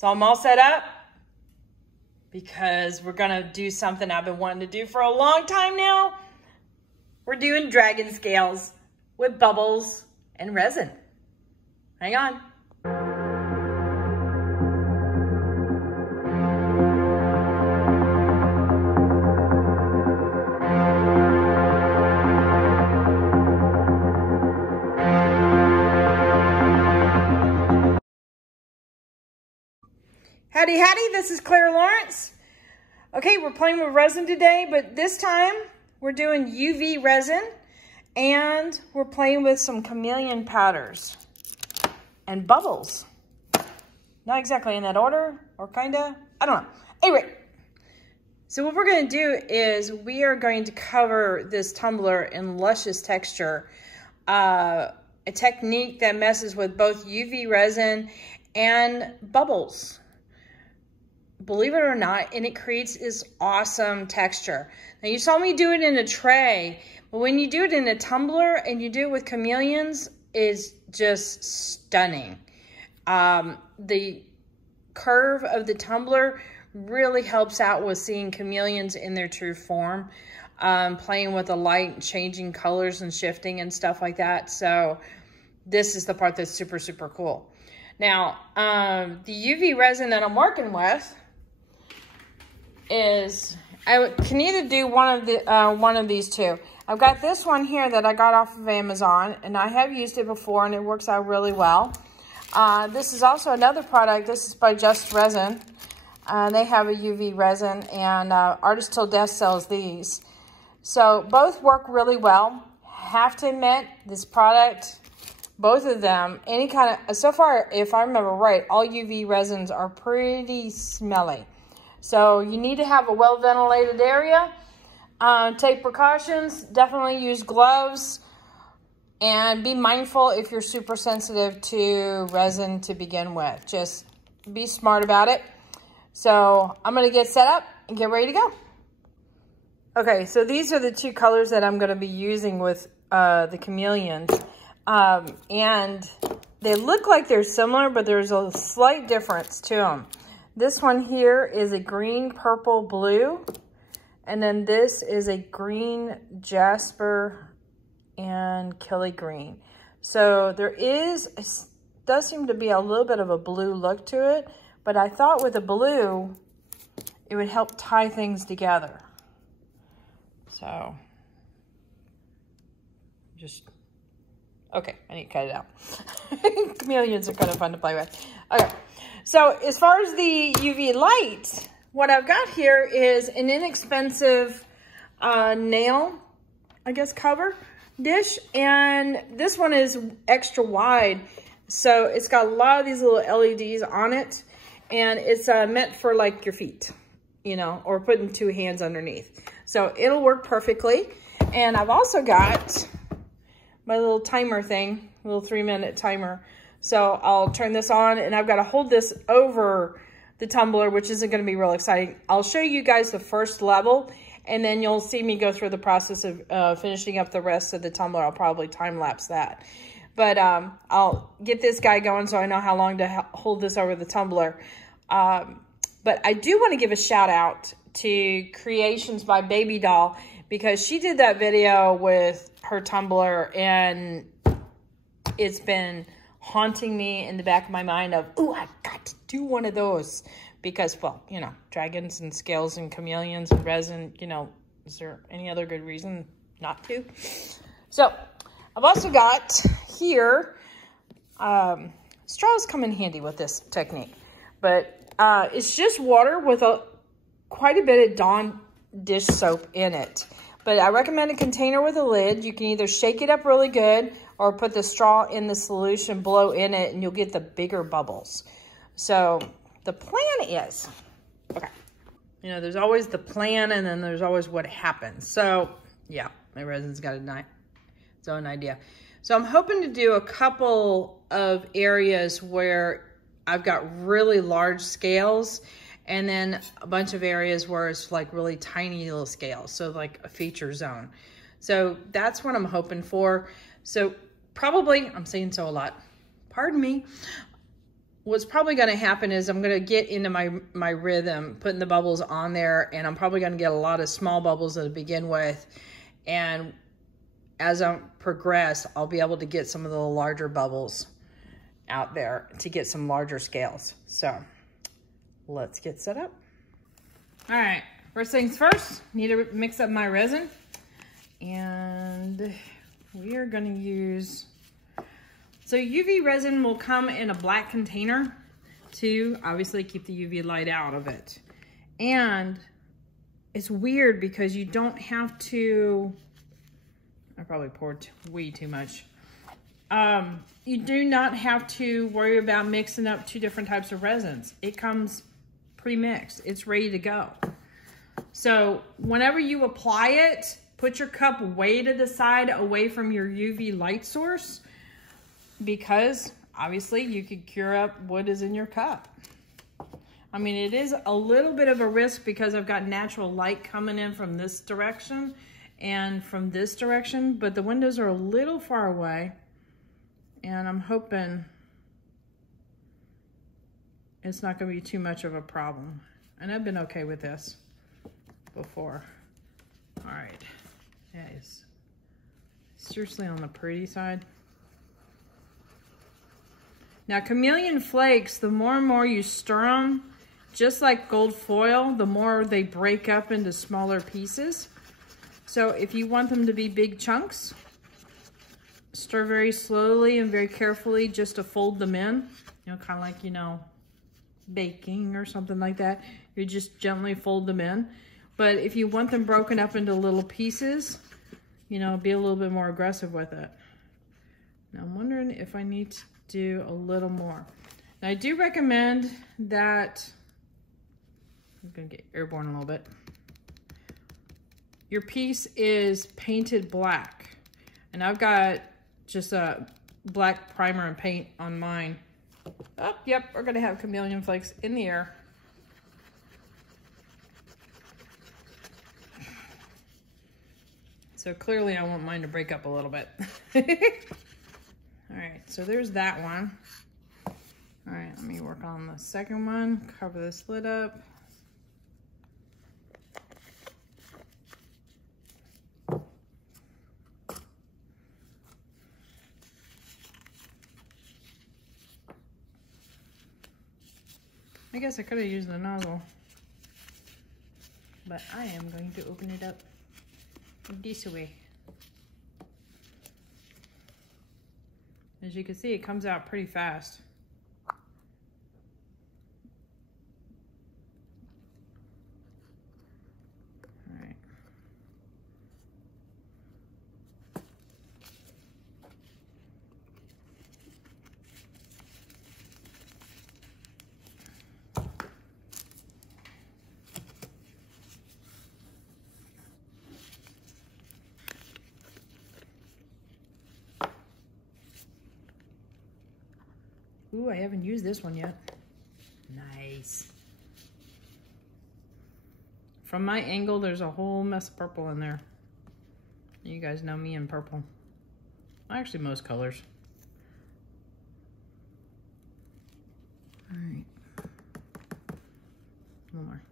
So I'm all set up because we're gonna do something I've been wanting to do for a long time now. We're doing dragon scales with bubbles and resin. Hang on. Howdy, howdy, this is Clara Lawrence. Okay, we're playing with resin today, but this time we're doing UV resin and we're playing with some chameleon powders and bubbles. Not exactly in that order, or kinda, I don't know. Anyway, so what we're gonna do is we are going to cover this tumbler in luscious texture, a technique that messes with both UV resin and bubbles. Believe it or not, and it creates this awesome texture. Now you saw me do it in a tray, but when you do it in a tumbler and you do it with chameleons, it's just stunning. The curve of the tumbler really helps out with seeing chameleons in their true form, playing with the light, changing colors and shifting and stuff like that. So this is the part that's super, super cool. Now, the UV resin that I'm working with is, I can either do one of these two. I've got this one here that I got off of Amazon, and I have used it before, and it works out really well. This is also another product. This is by Just Resin. They have a UV resin, and Artist Till Death sells these. So both work really well. Have to admit, this product, both of them, any kind of, so far, if I remember right, all UV resins are pretty smelly. So you need to have a well-ventilated area. Take precautions. Definitely use gloves. And be mindful if you're super sensitive to resin to begin with. Just be smart about it. So I'm going to get set up and get ready to go. Okay, so these are the two colors that I'm going to be using with the chameleons. And they look like they're similar, but there's a slight difference to them. This one here is a green, purple, blue. And then this is a green, jasper, and Kelly green. So there does seem to be a little bit of a blue look to it. But I thought with the blue, it would help tie things together. So, okay, I need to cut it out. Chameleons are kind of fun to play with. Okay. So as far as the UV light, what I've got here is an inexpensive nail, I guess, cover dish. And this one is extra wide. So it's got a lot of these little LEDs on it. And it's meant for like your feet, you know, or putting two hands underneath. So it'll work perfectly. And I've also got my little timer thing, little 3-minute timer. So I'll turn this on, and I've got to hold this over the tumbler, which isn't going to be real exciting. I'll show you guys the first level, and then you'll see me go through the process of finishing up the rest of the tumbler. I'll probably time-lapse that. But I'll get this guy going so I know how long to hold this over the tumbler. But I do want to give a shout-out to Creations by Baby Doll, because she did that video with her tumbler, and it's been haunting me in the back of my mind of, oh, I got to do one of those. Because, well, you know, dragons and scales and chameleons and resin, you know, is there any other good reason not to? So, I've also got here, straws come in handy with this technique. But it's just water with quite a bit of Dawn dish soap in it. But I recommend a container with a lid. You can either shake it up really good or put the straw in the solution, blow in it, and you'll get the bigger bubbles. So the plan is, okay, you know, there's always the plan and then there's always what happens. So yeah, my resin's got its own idea. So I'm hoping to do a couple of areas where I've got really large scales, and then a bunch of areas where it's like really tiny little scales. So like a feature zone. So that's what I'm hoping for. So probably, I'm saying so a lot, pardon me. what's probably going to happen is I'm going to get into my rhythm, putting the bubbles on there, and I'm probably going to get a lot of small bubbles to begin with. And as I progress, I'll be able to get some of the larger bubbles out there to get some larger scales. So let's get set up. All right, first things first, need to mix up my resin. And we are going to use, so UV resin will come in a black container to obviously keep the UV light out of it. And it's weird because you don't have to, I probably poured way too much. You do not have to worry about mixing up two different types of resins. It comes pre-mixed, it's ready to go. So whenever you apply it, put your cup way to the side away from your UV light source, because obviously you could cure up what is in your cup. I mean, it is a little bit of a risk because I've got natural light coming in from this direction and from this direction, but the windows are a little far away, and I'm hoping it's not gonna be too much of a problem. And I've been okay with this before. All right, that is seriously on the pretty side. Now, Chameleon Flakes, the more and more you stir them, just like gold foil, the more they break up into smaller pieces. So if you want them to be big chunks, stir very slowly and very carefully just to fold them in. You know, kind of like, you know, baking or something like that. You just gently fold them in. But if you want them broken up into little pieces, you know, be a little bit more aggressive with it. Now I'm wondering if I need to do a little more. Now I do recommend that, I'm gonna get airborne a little bit. Your piece is painted black. And I've got just a black primer and paint on mine. Oh, yep, we're gonna have Chameleon Flakes in the air. So clearly I want mine to break up a little bit. All right, so there's that one. All right, let me work on the second one. Cover this lid up. I guess I could have used the nozzle, but I am going to open it up this way. As you can see, it comes out pretty fast. All right. Ooh, I haven't used this one yet. Nice. From my angle, there's a whole mess of purple in there. You guys know me in purple. Actually, most colors. All right. One more.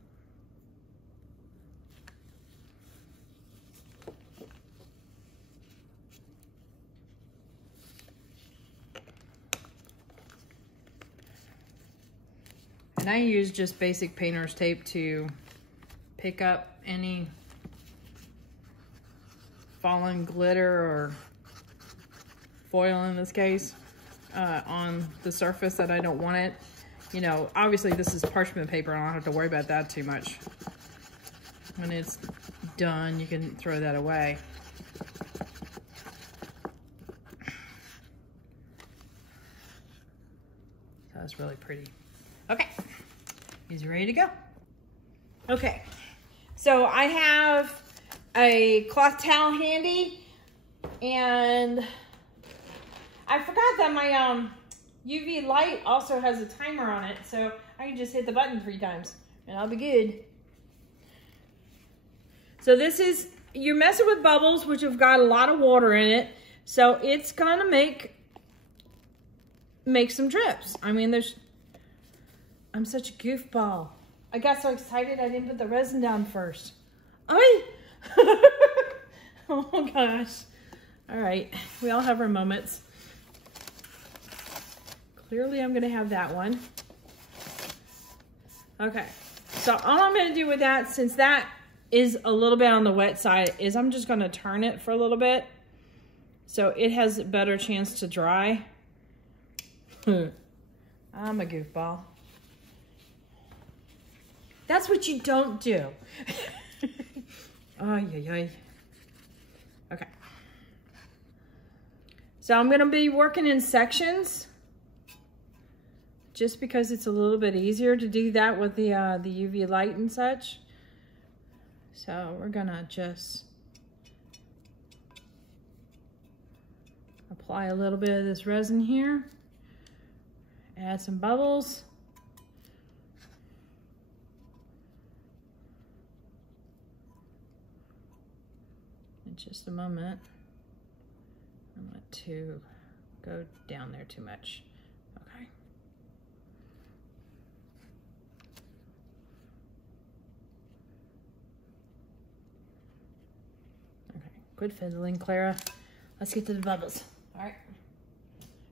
And I use just basic painter's tape to pick up any fallen glitter or foil in this case on the surface that I don't want it. You know, obviously this is parchment paper. I don't have to worry about that too much. When it's done, you can throw that away. That's really pretty. Okay, he's ready to go. Okay, so I have a cloth towel handy, and I forgot that my UV light also has a timer on it, so I can just hit the button 3 times and I'll be good. So this is, you're messing with bubbles, which have got a lot of water in it, so it's gonna make some drips. I mean, there's I'm such a goofball. I got so excited I didn't put the resin down first. Oh gosh. All right, we all have our moments. Clearly I'm gonna have that one. Okay, so all I'm gonna do with that, since that is a little bit on the wet side, is I'm just gonna turn it for a little bit so it has a better chance to dry. I'm a goofball. That's what you don't do. Oh, yeah. Okay. So I'm gonna be working in sections just because it's a little bit easier to do that with the UV light and such. So we're gonna just apply a little bit of this resin here, add some bubbles. In just a moment. I don't want to go down there too much. Okay. Okay, good fiddling, Clara. Let's get to the bubbles. All right.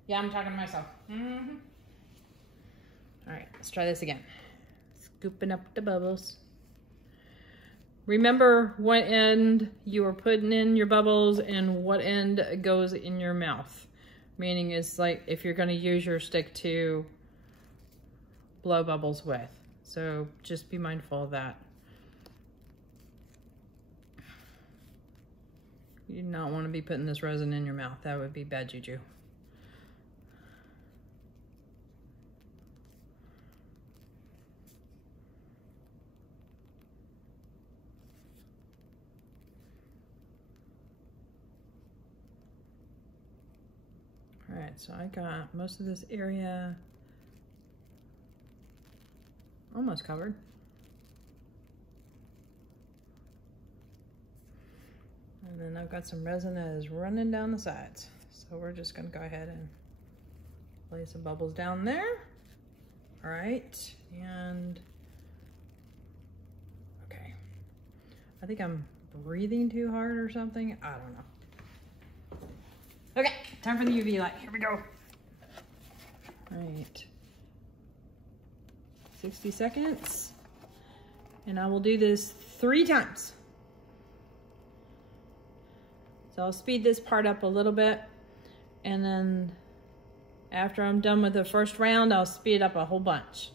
Yeah, I'm talking to myself. Mm-hmm. All right, let's try this again. Scooping up the bubbles. Remember what end you are putting in your bubbles and what end goes in your mouth. Meaning it's like if you're going to use your stick to blow bubbles with. So just be mindful of that. You do not want to be putting this resin in your mouth. That would be bad juju. All right, so I got most of this area almost covered. And then I've got some resin that is running down the sides. So we're just gonna go ahead and lay some bubbles down there. All right, and okay. I think I'm breathing too hard or something. I don't know. Okay, time for the UV light. Here we go. All right. 60 seconds. And I will do this 3 times. So I'll speed this part up a little bit. And then after I'm done with the first round, I'll speed it up a whole bunch.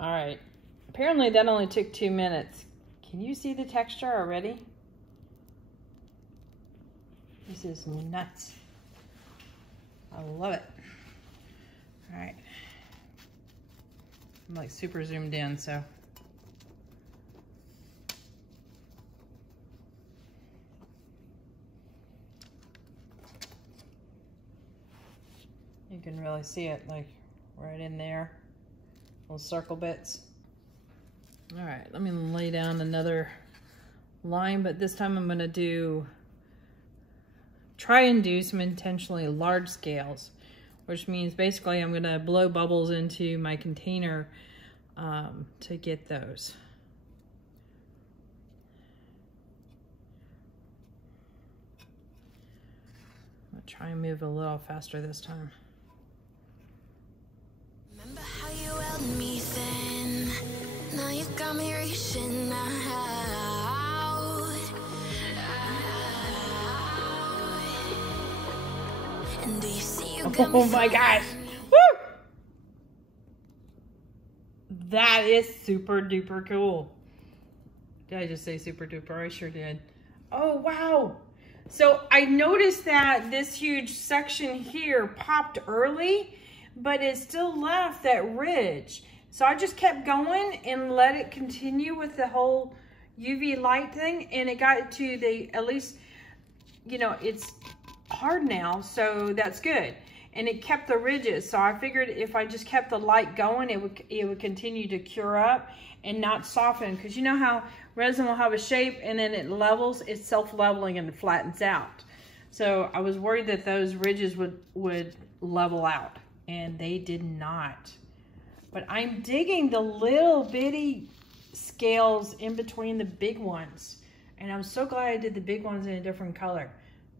All right. Apparently that only took 2 minutes. Can you see the texture already? This is nuts. I love it. All right. I'm like super zoomed in, so. You can really see it like right in there. Little circle bits. All right, let me lay down another line, but this time I'm gonna try and do some intentionally large scales, which means basically I'm gonna blow bubbles into my container to get those. I'm gonna try and move a little faster this time. Remember how you held me thin? Now you got me reaching out. And do you see you got me? Oh my gosh. Woo! That is super duper cool. Did I just say super duper? I sure did. Oh, wow. So I noticed that this huge section here popped early, but it still left that ridge. So I just kept going and let it continue with the whole UV light thing, and it got to the, at least, you know, it's hard now, so that's good. And it kept the ridges, so I figured if I just kept the light going, it would continue to cure up and not soften, because you know how resin will have a shape and then it levels, it's self-leveling and it flattens out. So I was worried that those ridges would level out, and they did not. But I'm digging the little bitty scales in between the big ones. And I'm so glad I did the big ones in a different color.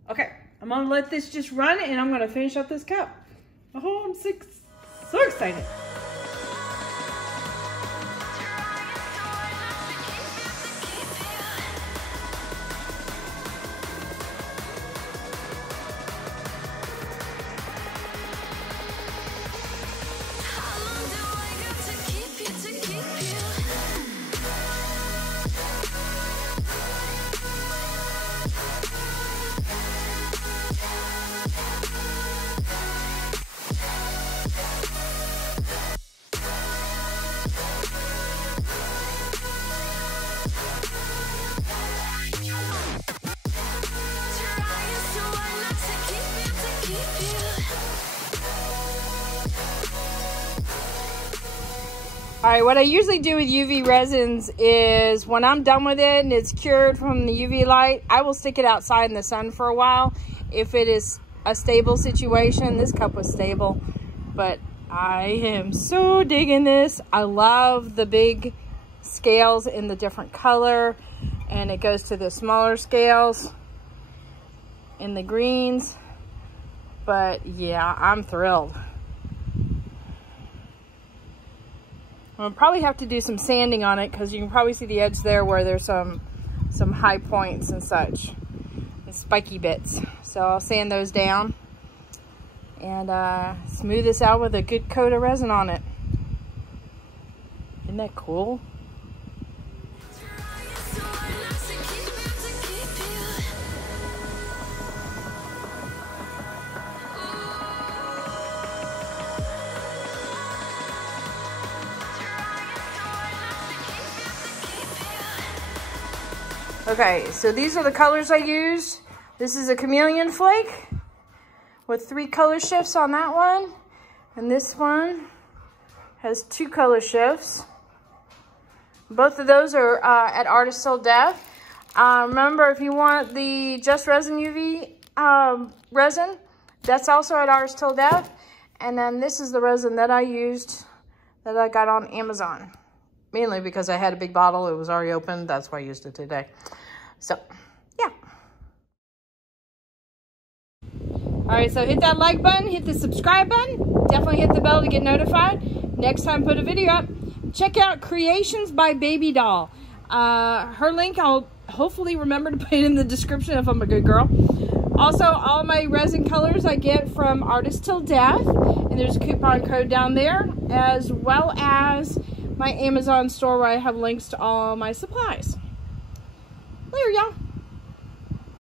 Okay, I'm gonna let this just run and I'm gonna finish up this cup. Oh, I'm so excited. All right, what I usually do with UV resins is when I'm done with it and it's cured from the UV light, I will stick it outside in the sun for a while. If it is a stable situation, this cup was stable, but I am so digging this. I love the big scales in the different color, and it goes to the smaller scales in the greens. But yeah, I'm thrilled. I'll probably have to do some sanding on it because you can probably see the edge there where there's some high points and such, and spiky bits. So I'll sand those down and smooth this out with a good coat of resin on it. Isn't that cool? Okay, so these are the colors I used. This is a Chameleon Flake with 3 color shifts on that one. And this one has 2 color shifts. Both of those are at Artist Till Death. Remember, if you want the Just Resin UV resin, that's also at Artist Till Death. And then this is the resin that I used that I got on Amazon. Mainly because I had a big bottle, it was already opened, that's why I used it today. So, yeah. All right, so hit that like button, hit the subscribe button, definitely hit the bell to get notified next time I put a video up. Check out Creations by Baby Doll. Her link, I'll hopefully remember to put it in the description if I'm a good girl. Also, all my resin colors I get from Artist Till Death, and there's a coupon code down there, as well as my Amazon store where I have links to all my supplies. Later, y'all.